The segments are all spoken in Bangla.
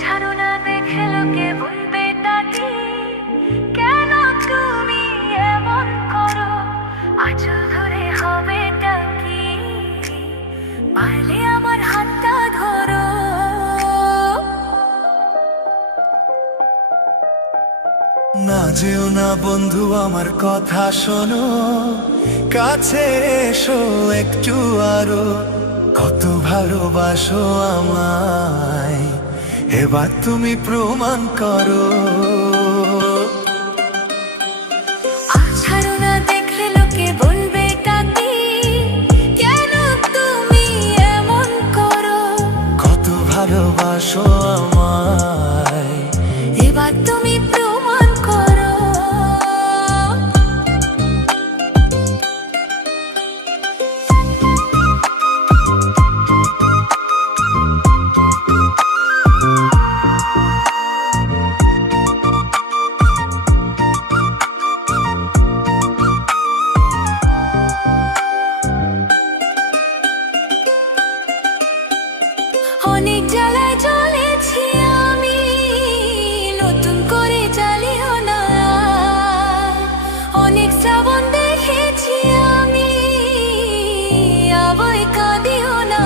ছাড়ো না দেখে লোকে বলবে তাকে, কেন তুমি এমন করো? আঁচল ধরে হবেটা কি? পারলে আমার হাতটা ধরো। না যেও না বন্ধু, আমার কথা শোনো, কাছে এসো একটু আরো। কত ভালোবাসো আমায়, এবার তুমি প্রমাণ করো। ছাড়ো না দেখলে লোকে বলবে তাকে, কেন তুমি এমন করো? কত ভালোবাসো আমায়, এবার তুমি প্রমাণ করো। অনেক জ্বালায় জ্বলেছি আমি, নতুন করে জ্বালিও না। অনেক শ্রাবণ দেখেছি আমি, আবার কাঁদিও না।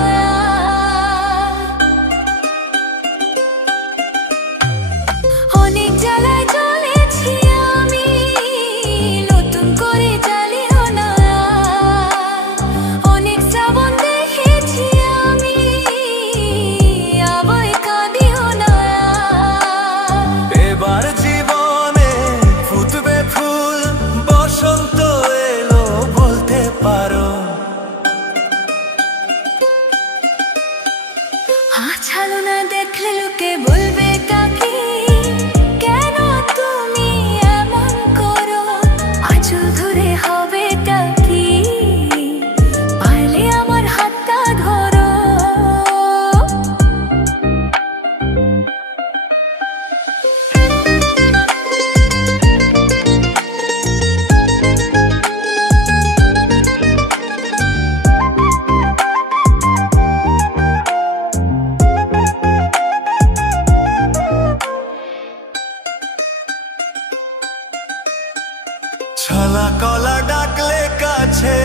অনেক জ্বালায় জ্বলেছি আমি, নতুন করে জ্বালিও না। অনেক শ্রাবণ দেখেছি আমি, আবার কাঁদিও না। এবার জীবনে ফুটবে ফুল, বসন্ত এলো বলতে পারো। ছাড়ো না দেখলে লোকে বলবে কাকে, কেন তুমি এমন করো? আঁচল ধরে হবেটা কি? পারলে আমার হাতটা ধরো। ছলা কলা ডাকলে কাছে,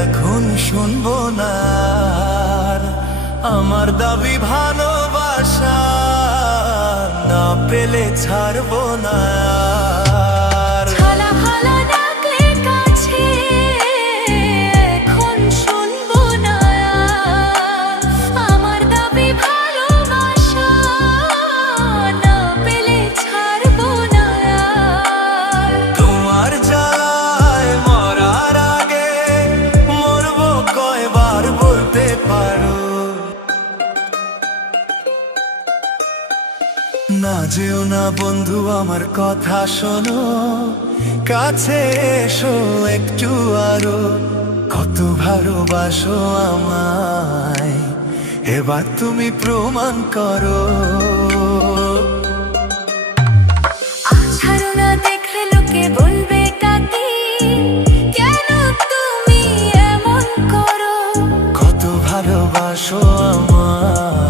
এখন শুনবো না আর। আমার দাবি ভালোবাসা, না পেলে ছাড়বো না আর। ছালা ফালা ডাকলে কাছে, এখন শুনবো না। আমার দাবি ভালোবাসা, না পেলে ছাড়বো না। তোমার জ্বালায় মরার আগে মরবো কয়বার বলতে পারো। না যেও না বন্ধু, আমার কথা শোনো, কাছে এসো একটু আরো। কত ভালোবাসো আমায়, এবার তুমি প্রমাণ করো। ছাড়ো না দেখলে লোকে বলবে তাকে, কেন তুমি এমন করো? কত ভালোবাসো আমায়।